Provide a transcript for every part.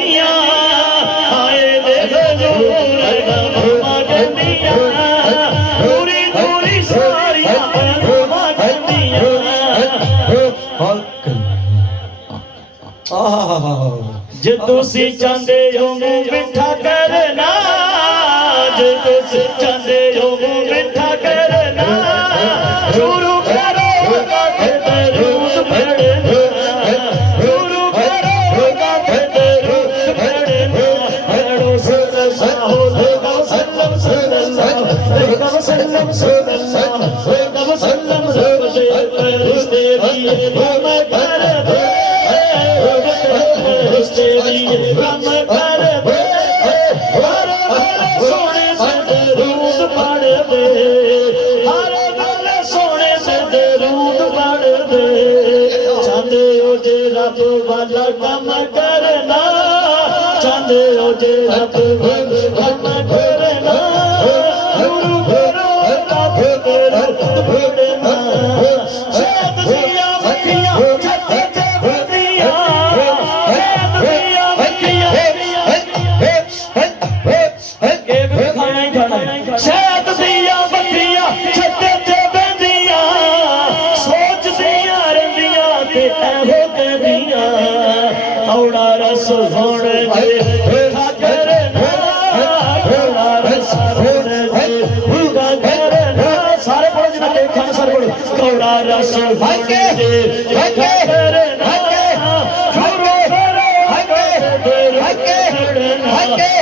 कहंदियां आए दे हजूर गमा कहंदियां पूरी पूरी सारियां गमा कहंदियां जे तुसी चाहते हो मुंह मिठा करना जे तुसी चाहते हो मुंह मिठा करना शुरू करो दरूद पढ़ना शुरू करो दरूद पढ़ना पढ़ो सल्लल्लाहु अलैहि वसल्लम सल्लल्लाहु फरिश्ते दिए हम कर दे फरिश्ते दिए हम कर दे हर सोने से दरूद पढ़ दे हर सोने से दरूद पढ़ दे चाहते हो जे रब वाला काम करना चाहते हो जे रब काम करना गुरु करो रब दरूद पढ़ना शायद दिया मखियां छते ते बदियां शायद दिया मखियां शायद दिया मखियां छते ते बदियां सोचदियां रहिंदियां ते एहो कहदियां औड़ा रस होने दे मिठा करना औड़ा रस होने दे मिठा करना सारे पढ़ो जिन्ना देखा सारे पढ़ो कौड़ा रस होने दे मिठा करना गुरु करो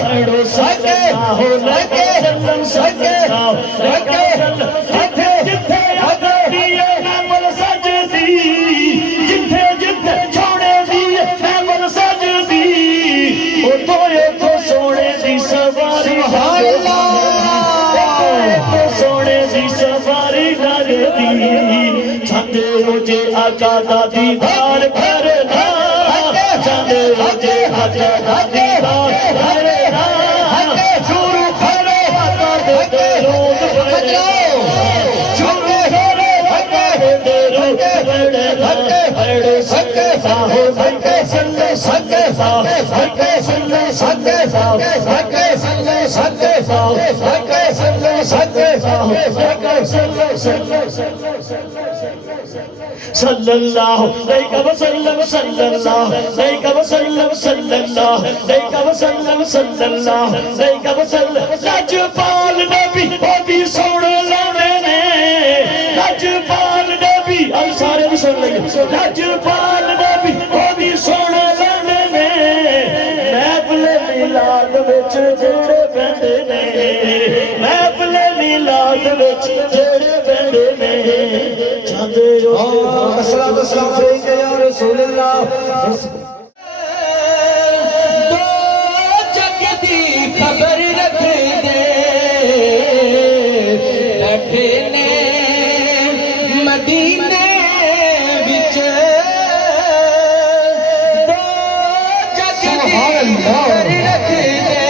पढ़ो सके हो लगे सल्लम सके लगे जिथे जिथे दिए अमल सजदी जिथे जिथे छोड़े दिए अमल सजदी उतो उतो सोने दी सवारी तो सोने दी सवारी लगदी चाहते हो जे आका दा दीदार करना चाहते हो जे आका दा दीदार करना शुरू करो आका दे दरूद पढ़ना शुरू करो आका दे दरूद पढ़ना पढ़ो सके साहो सके सल्ले सके साहो सके सल्ले सके साहो सके सल्ले सके साहो सके सल्ले सके साहो सके सल्ले सके सल्लल्लाहु अलैहि वसल्लम सल्लल्लाहु अलैहि वसल्लम सल्लल्लाहु अलैहि वसल्लम सल्लल्लाहु अलैहि वसल्लम लजपाल नबी ओदी सुन लाने ने लजपाल नबी अब सारे भी सुन लेंगे लजपाल नबी ओदी सुन लाने ने महफिल मिलाद विच जेड़े बंदे ने महफिल मिलाद विच जेड़े बंदे ने चाहते हो अस्सलातु वस्सलाम अलैका या रसूल अल्लाह दो जग दी खबर रख दे बैठे ने मदीने विच दो जग दी खबर रख दे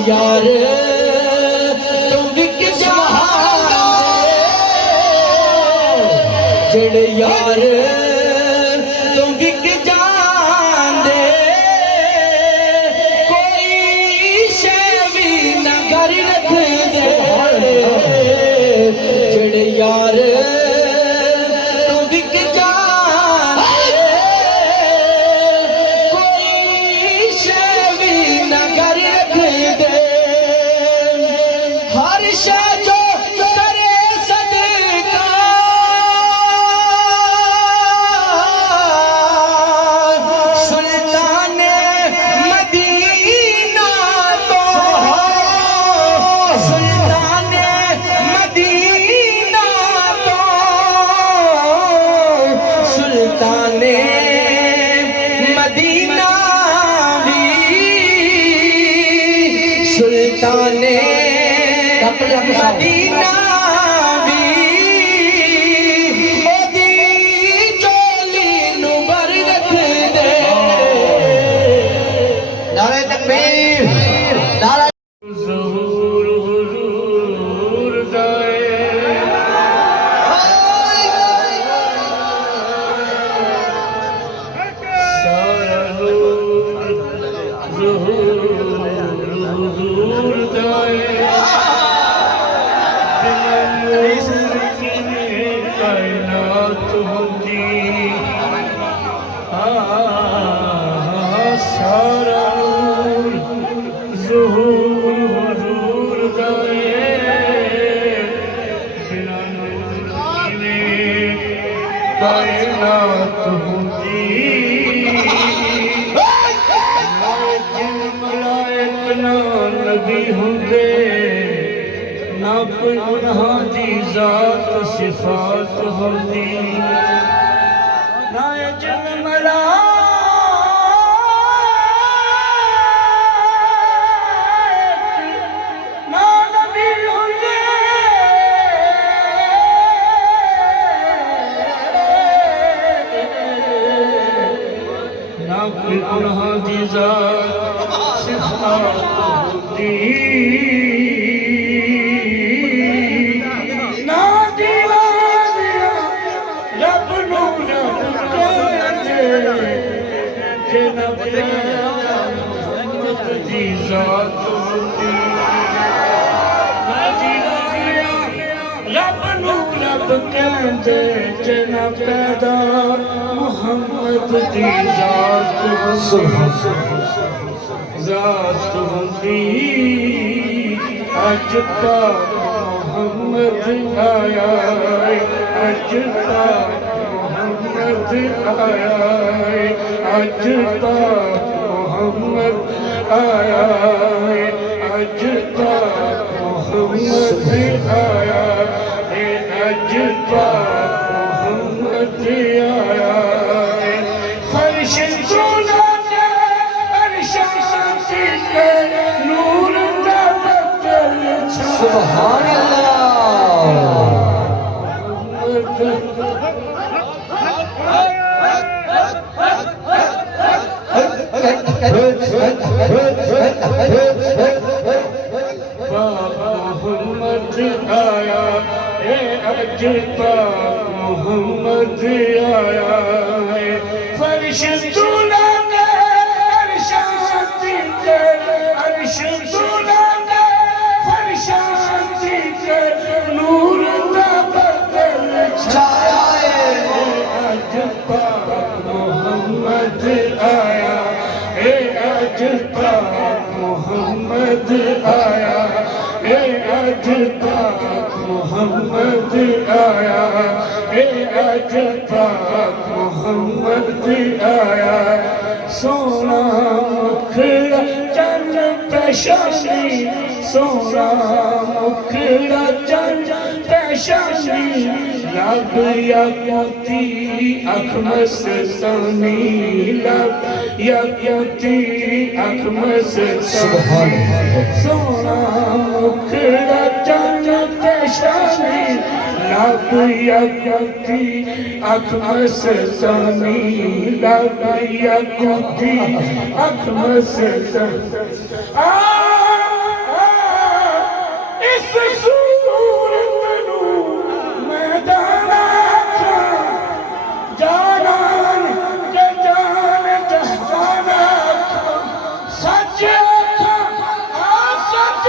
यार तुम विक जड़े यार तुम विक जांदे कोई शय भी ना कर रख दे जड़े यार तुम विक जांदे कोई शय भी ना कर रख दे हर शय जो करे सदका कायनात होंदी सारा ज़ुहूर हुज़ूर दाए बिना नूर कायनात होंदी जिन मलाइक ना नबी होंदे ना कोई उन्हां दी ज़ात सिफ़ात होंदी ना जिन मलाइक ना नबी होंदे ना कोई उन्हां दी ज़ात सिफ़ात होंदी रब कहंदे जना पैदा मुहम्मद दी ज़ात होंदी अज पाक मुहम्मद आया अज पाक मुहम्मद आया अज पाक मुहम्मद आया अज पाक मुहम्मद आया अज पाक मुहम्मद आया फर्श चुना के अरशात के नूर दा बदल छा सुभान मुहम्मद आया अज पाक मुहम्मद आया फर्श चुना के अरशात के अर्श चुना के फरशात के नूर दा बदल छाया अज पाक मुहम्मद आया अज पाक मुहम्मद आया अज पाक मुहम्मद आया अज पाक मुहम्मद आया सोना मुखड़ा चंद पेशानी सोना मुखड़ा चंद पेशानी लब या मोती अख मस्तानी लब या मोती अख मस्तानी सोना मुखड़ा चंद पेशानी लब या मोती अख मस्तानी लब या मोती अख मस्तानी इस सूरत नू मैदान जान के जान जहाना सच सच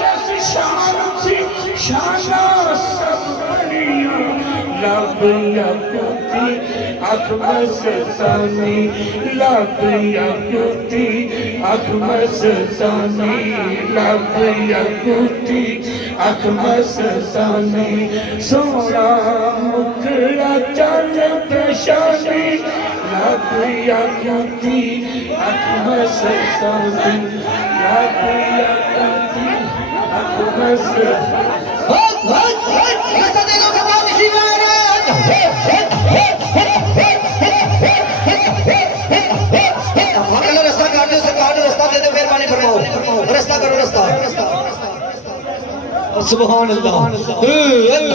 जैस शान थी शाना सब लब यकुती अख मस्तानी लब यकुती अख मस्तानी लब यकुती अख मस्तानी सोना मुखड़ा चंद पेशानी लब यकुती अख मस्तानी लब यकुती अख मस्तानी रास्ता करो रास्ता सुभान अल्लाह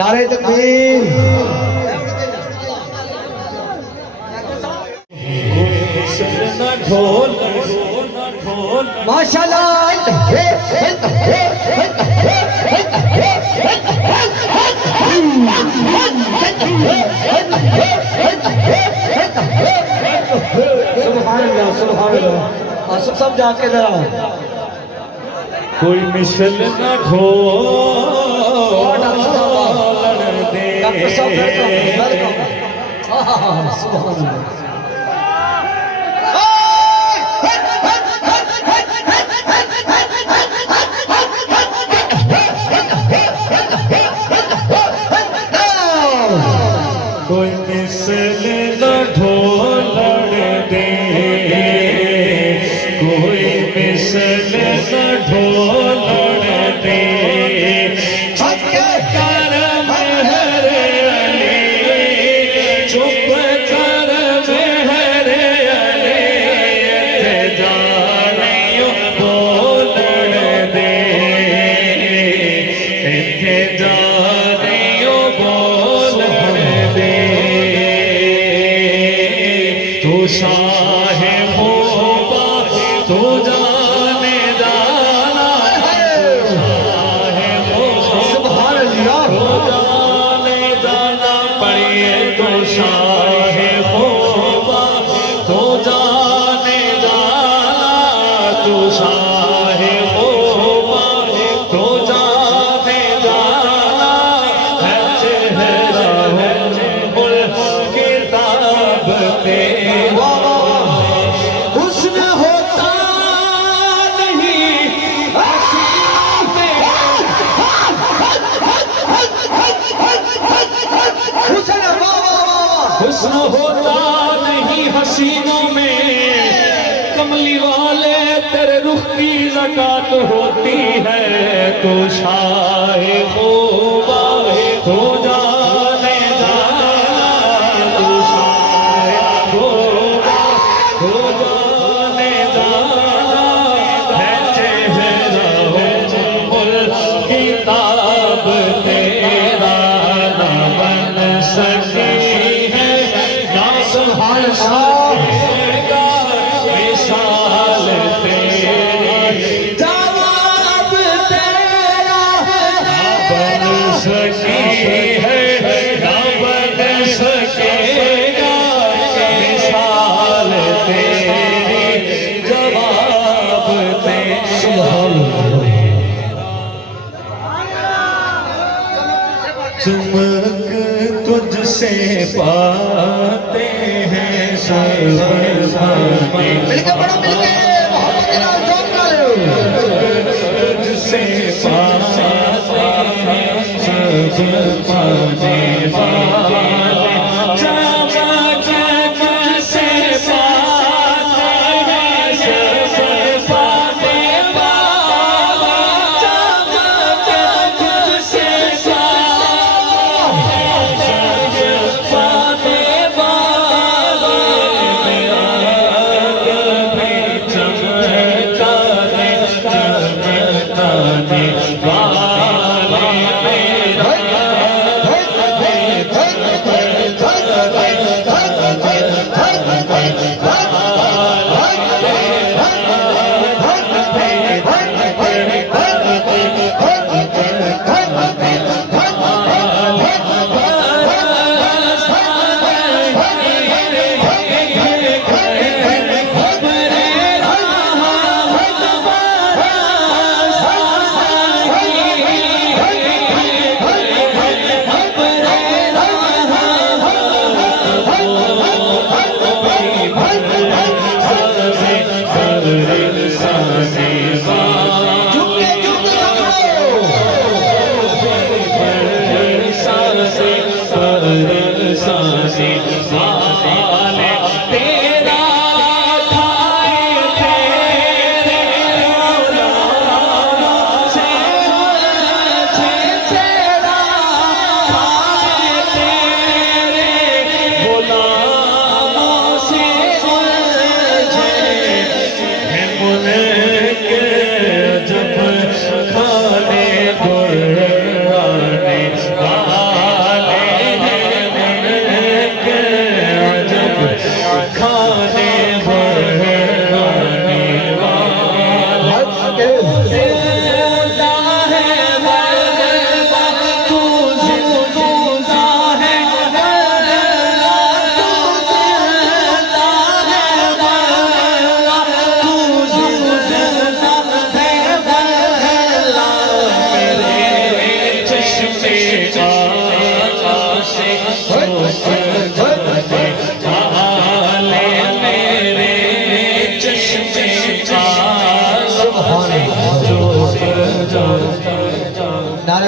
नारे तकबीर। ढोल माशाल्लाह। सुभान अल्लाह सुभान अल्लाह। सब जाके जरा कोई मिसल न ढोल दे। सुभान अल्लाह। कोई मिसल न ढोल दे, कोई मिसल न ढोल दे। चुप कर मेहर अली, चुप कर मेहर अली, जानियो बोल दे, इत्थे जानियो बोल दे। तू शाह मोबा तू जाने जाना, शाह मोबा सुभान अल्लाह। तू जाने जाना पड़िए। तू शाह मोबा तू जाने जाना, तू शाह मोबा तू जाने जाना। है चेहरा मुल किताब पे हुस्न होता नहीं हुस्न। हुस्न होता नहीं हसीनों में, कमली वाले तेरे रुख की ज़कात होती है। तो शाह मोबा तो जाने जाना, तो शाह मोबा तो जाने जाना। है चेहरा मुल किताब तेरा, ना बन सकी है ना संभाल सकेगा मिसाल तेरी। जवाब तेरा ना बन सकी है ना बन सकेगा मिसाल तेरी। जवाब तेरा। चुमक तुझसे पाते हैं सब पाने, मिलके बड़ा मिलके मोहब्बत के नाम जोड़ डालो। तुझसे पाते हैं सब पाने वाले। चमक तुझसे पाते हैं सब पाने वाले। चमक तुझसे पाने वाले।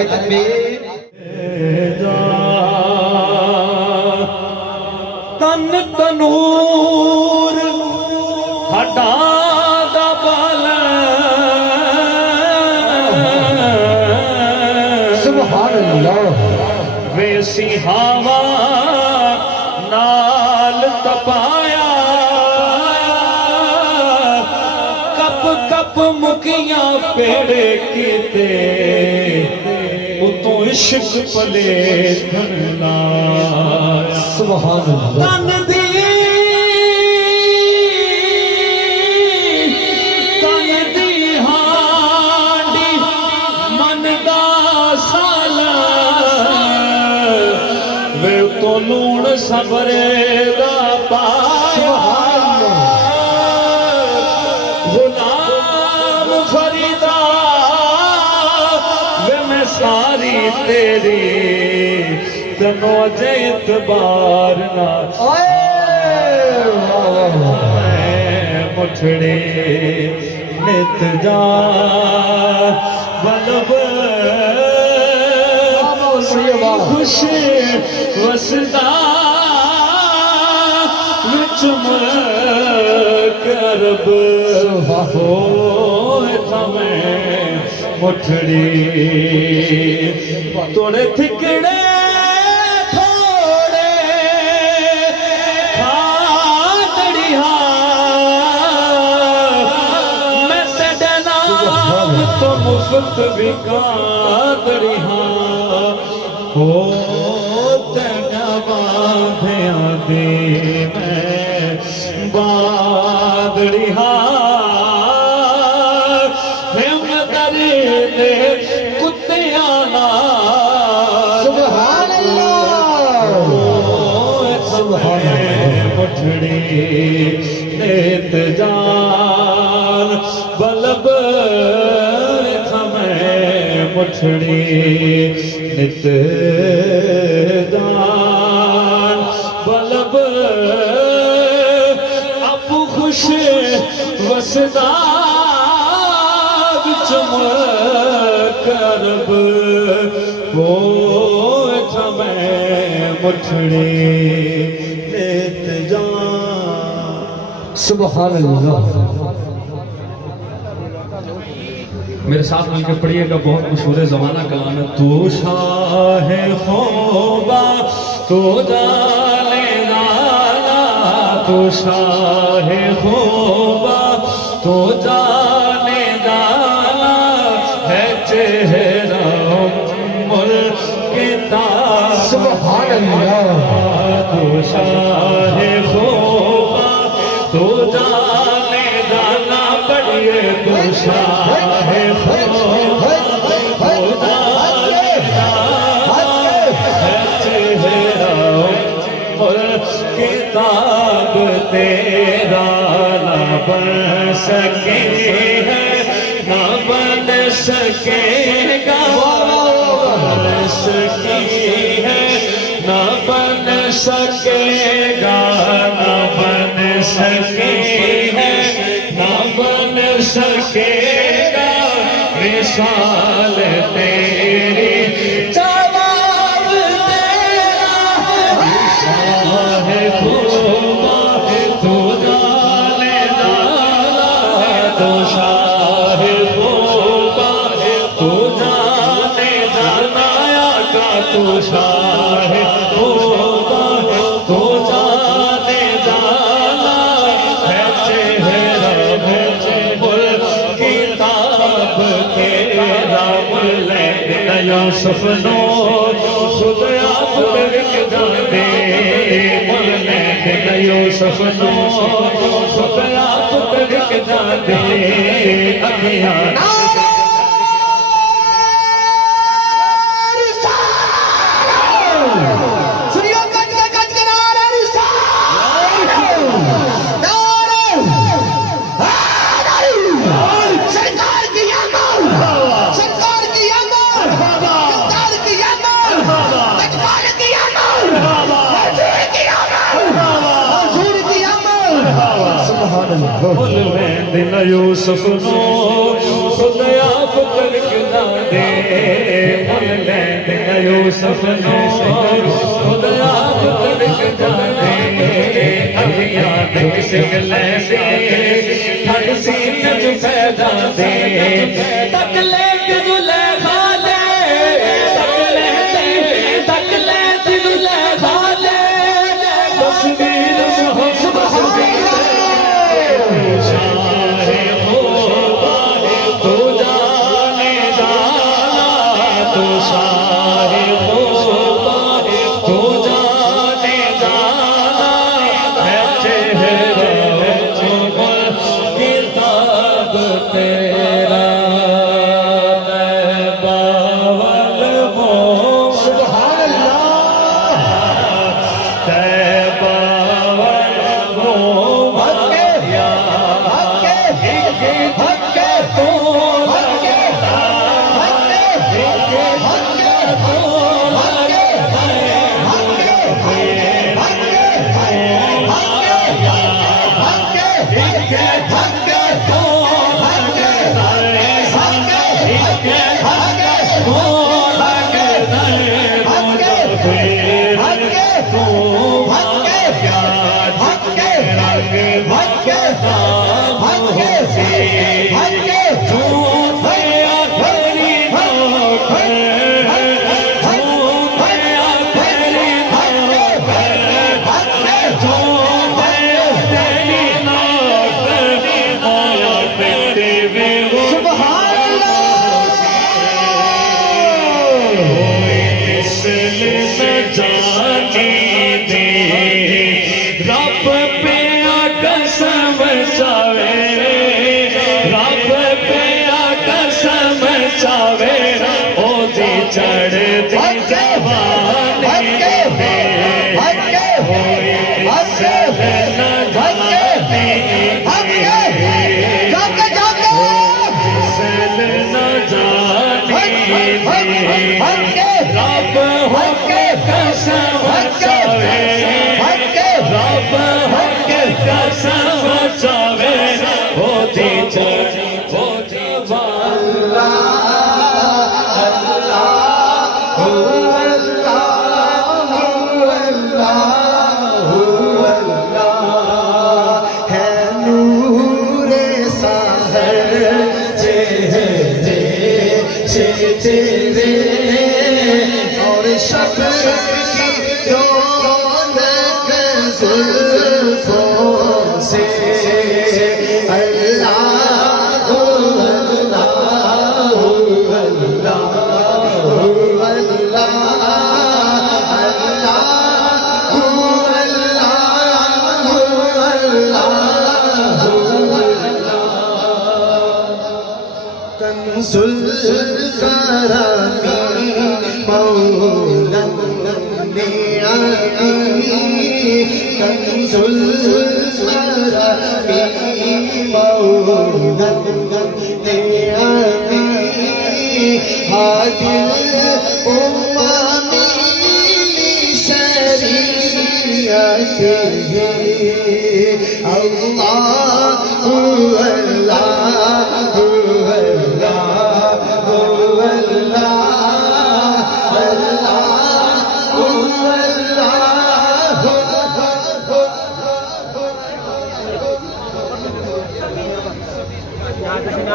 नारे तकबीर तन तनूर हटा दा बाल सुभान अल्लाह वेसी हवा नाल तपाया कप कप मुकियां पेड़े कीते उतों इश्क पले धरना सुभान अल्लाह तन दी हांडी मन दा साला वे तो लूण सबरे दा पाया गुलाम फरीदा वे मैं सारी तेरी तनो अजे इतबार ना मुठड़े नित जा बलब खुश वसदा विच करब हो तमें मुठड़ी तोड़े थिकड़े तो मुफ्त बिकादड़ी हो तेरा बाधिया दे मैं बादड़ी दे कुत्तिया सुभान अल्लाह सुभान मुठड़ी नेत जान बलब मुठड़ी नित दान बलब अब खुश वसदा विचम करब हो थमें मुठड़ी नित जान सुभान अल्लाह मेरे साथ मिलकर पढ़िएगा बहुत मशहूर ज़माना कलाम है तू शाह ख़ौबा तू जाने नाला तू शाह ख़ौबा तू जाने नाला है चेहरा मुल्क ताज सुभान अल्लाह तू शाह ख़ौबा तू जाने नाला पढ़िए तू शाह किताब तेरा ना बन सके है ना बन सकेगा बन सकी है ना बन सकेगा ना बन सके है ना बन सकेगा विशाल तेरी जवाब तेरा है तू जाने दाना तो शाह बोबा तू जाने दाना का तू शाह बोबा तू जाने दाना है चेहरा किताब के राम यूसुफ नो खुद आप लिख जाने यूसुफ नो खुद आप लिख जाने अभियान यूसुफ नो खुद आप करके दे यूसुफ नूर खुद आप तड़क जाते अखियां किसक लेंदे ठंड सीने च पैदा दे तक ले दुले खाले तक ले दुले खाले तस्वीर सुभान शाहे होगा तू जाने जाना तू शाहे होगा तू जाने जाना है चेहरा किताब तेरा मैं बावल हूँ सुभान बावल हूँ रब पे कसम चावे रब पे कसम चावे ओदी चढ़ती जवानी रब होके कसम चावे रब होके कसम चावे होती चढ़ी होती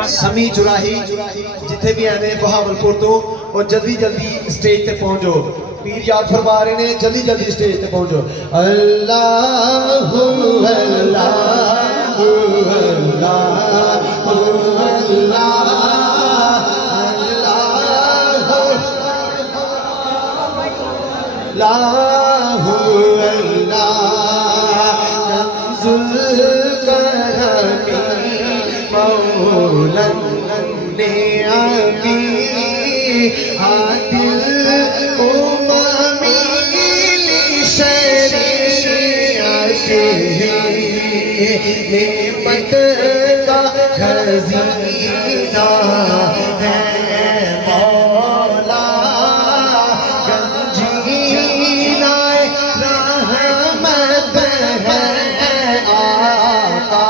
समी चुराही जिथे भी आने बहावलपुर तो और जल्दी जल्दी स्टेज पे पहुंचो पीर याद फरमा रहे ने जल्दी जल्दी स्टेज पे पहुंचो अल्लाह अल्लाह नेमत का खजीना है मौला गंजीना रहमत है आका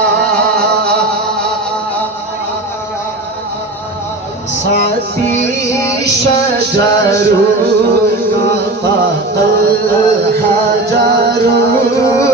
साथी शजरू हाजारों